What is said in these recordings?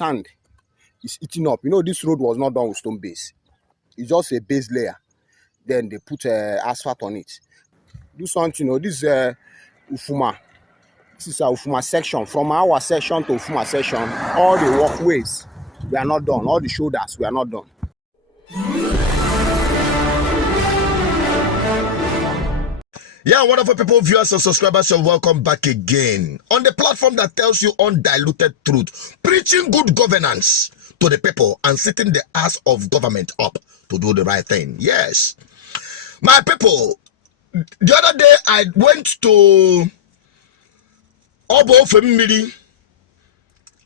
sand is eating up. You know, this road was not done with stone base. It's just a base layer. Then they put asphalt on it. Do something, you know, this Ufuma. This is our Ufuma section. From our section to Ufuma section, all the walkways, we are not done. All the shoulders, we are not done. Yeah, wonderful people, viewers and subscribers, you're welcome back again on the platform that tells you undiluted truth, preaching good governance to the people and sitting the ass of government up to do the right thing. Yes, my people, the other day I went to Obo family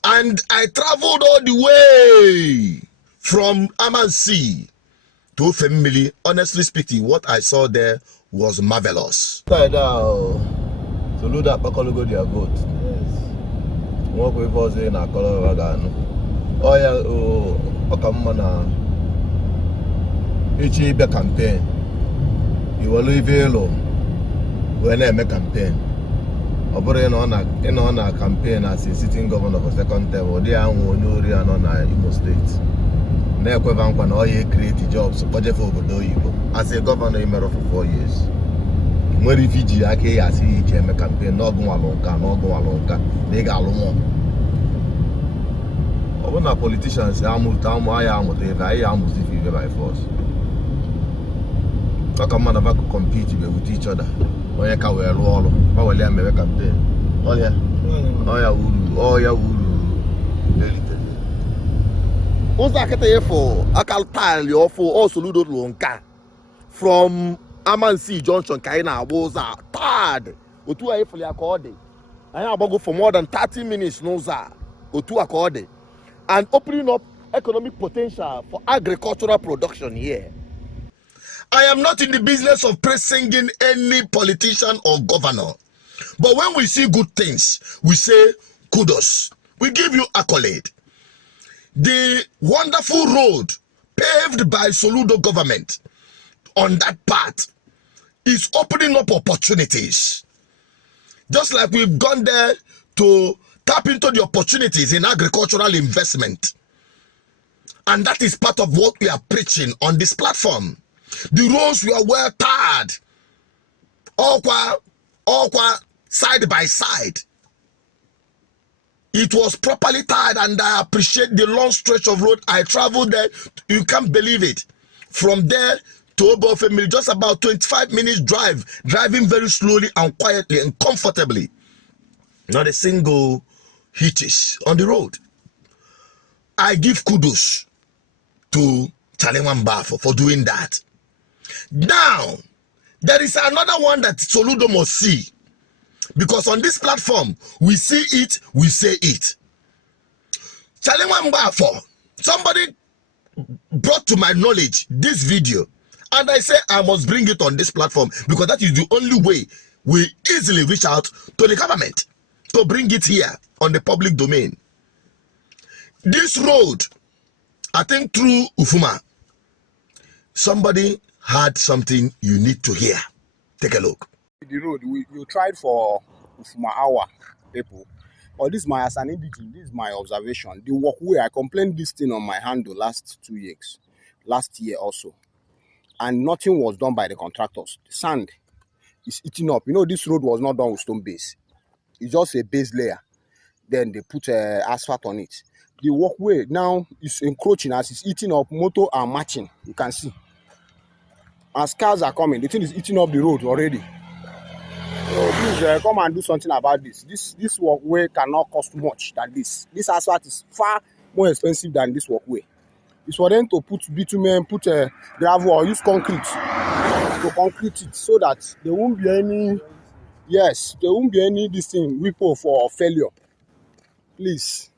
and I traveled all the way from Amansi to family. Honestly speaking, what I saw there was marvelous. Soludo Pakologo their vote. Yes. Work with us in a color wagon. Oh yeah, Okamana HEB campaign. You will leave alone when I make campaign. Operating on a campaign as a sitting governor for second term, or they are on Imo State. Never can all create jobs, budget for Obodo. As a governor, he made for 4 years. When refugee, I can't see a campaign, not go along, they got along. When a politician say, I'm almost defeated by force. So come on, about to compete with each other. When you can wear all, how will you make a campaign? Oh yeah, for Akaltal, your for all Soludo Lonka from Amansi Junction, Kaina was tired. Otu a fully accorded. I am about go for more than 30 minutes, no sir. Otu accorded. And opening up economic potential for agricultural production here. I am not in the business of praising any politician or governor. But when we see good things, we say kudos. We give you accolade. The wonderful road paved by Soludo government on that part is opening up opportunities. Just like we've gone there to tap into the opportunities in agricultural investment. And that is part of what we are preaching on this platform. The roads were well tarred, all side by side. It was properly tied, and I appreciate the long stretch of road I traveled there. You can't believe it. From there to Obo family, just about 25 minutes drive, driving very slowly and quietly and comfortably. Not a single hitches on the road. I give kudos to Anambra for doing that. Now, there is another one that Soludo must see. Because on this platform, we see it, we say it. Anambra, somebody brought to my knowledge this video, and I say I must bring it on this platform because that is the only way we easily reach out to the government to bring it here on the public domain. This road, I think through Ufuma, somebody had something you need to hear. Take a look. The road, you tried for Ufuma hour, people. But this is my, as an individual, this is my observation. The walkway, I complained this thing on my handle last 2 years, last year also. And nothing was done by the contractors. The sand is eating up. You know, this road was not done with stone base. It's just a base layer. Then they put asphalt on it. The walkway now is encroaching as it's eating up. Motor are matching. You can see. As cars are coming, the thing is eating up the road already. So please come and do something about this. This walkway cannot cost much than this. This asphalt is far more expensive than this walkway. It's for them to put bitumen, put gravel, or use concrete to concrete it so that there won't be any. Yes, there won't be any this thing whipple for failure. Please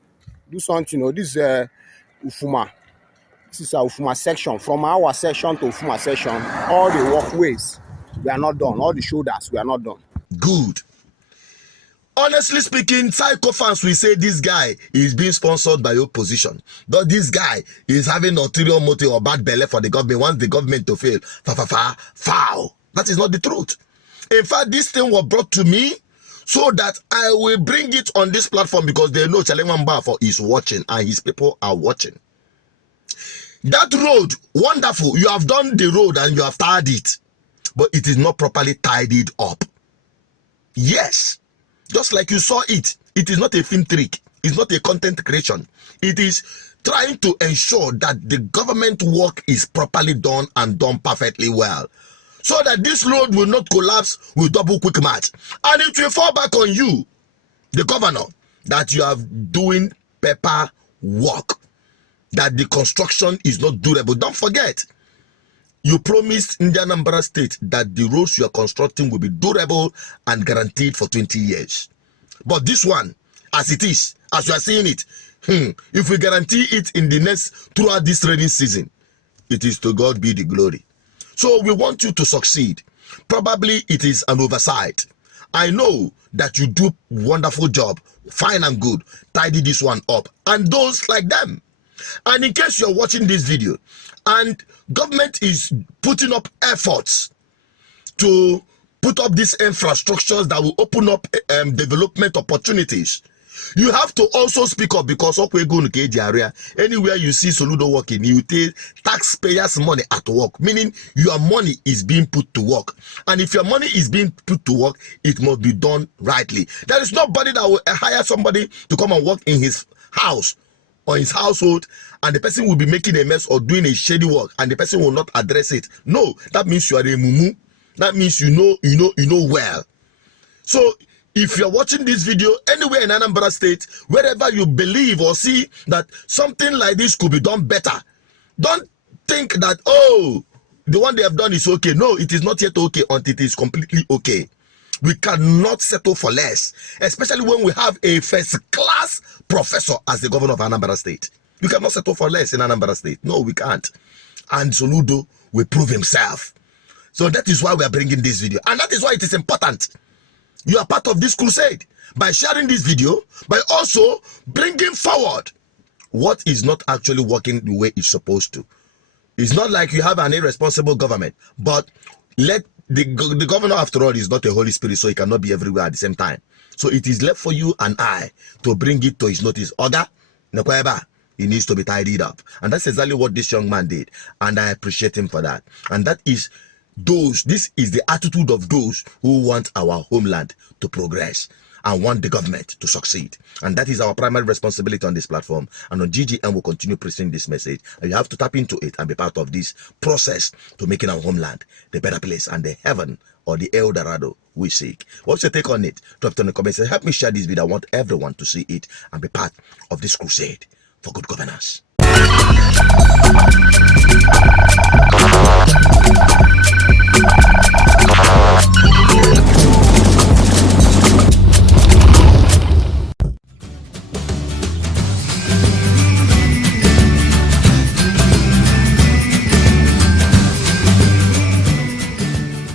do something. You know, this Ufuma. This is our Ufuma section. From our section to Ufuma section, all the walkways we are not done. All the shoulders we are not done. Good. Honestly speaking, psycho fans will say this guy is being sponsored by opposition. But this guy is having ulterior motive or bad belly for the government. Wants the government to fail. Foul. That is not the truth. In fact, this thing was brought to me so that I will bring it on this platform because they know Chalemamba is watching and his people are watching. That road, wonderful. You have done the road and you have tied it, but it is not properly tidied up. Yes, just like you saw it. It is not a film trick. It's not a content creation. It is trying to ensure that the government work is properly done and done perfectly well, so that this road will not collapse with double quick match. And it will fall back on you, the governor, that you are doing paper work, that the construction is not durable. Don't forget, you promised in the Anambra state that the roads you are constructing will be durable and guaranteed for 20 years. But this one, as it is, as you are seeing it, if we guarantee it in the next, throughout this rainy season, it is to God be the glory. So we want you to succeed. Probably it is an oversight. I know that you do wonderful job, fine and good, tidy this one up, and those like them. And in case you're watching this video and government is putting up efforts to put up these infrastructures that will open up development opportunities, you have to also speak up, because anywhere you see Soludo working, you take taxpayers' money at work, meaning your money is being put to work. And if your money is being put to work, it must be done rightly. There is nobody that will hire somebody to come and work in his house or his household, and the person will be making a mess or doing a shady work, and the person will not address it. No, that means you are a mumu. That means you know well. So if you're watching this video anywhere in Anambra State, wherever you believe or see that something like this could be done better, don't think that, oh, the one they have done is okay. No, it is not yet okay until it is completely okay. We cannot settle for less, especially when we have a first-class professor as the governor of Anambra State. We cannot settle for less in Anambra State. No, we can't. And Soludo will prove himself. So that is why we are bringing this video. And that is why it is important. You are part of this crusade by sharing this video, by also bringing forward what is not actually working the way it's supposed to. It's not like you have an irresponsible government, but let the governor, after all, is not a Holy Spirit, so he cannot be everywhere at the same time. So it is left for you and I to bring it to his notice. Oga, he needs to be tidied up. And that's exactly what this young man did. And I appreciate him for that. And that is this is the attitude of those who want our homeland to progress and want the government to succeed. And that is our primary responsibility on this platform. And on GGM will continue preaching this message. And you have to tap into it and be part of this process to making our homeland the better place and the heaven or the El Dorado we seek. What's your take on it? Drop it in the comments and help me share this video. I want everyone to see it and be part of this crusade for good governance.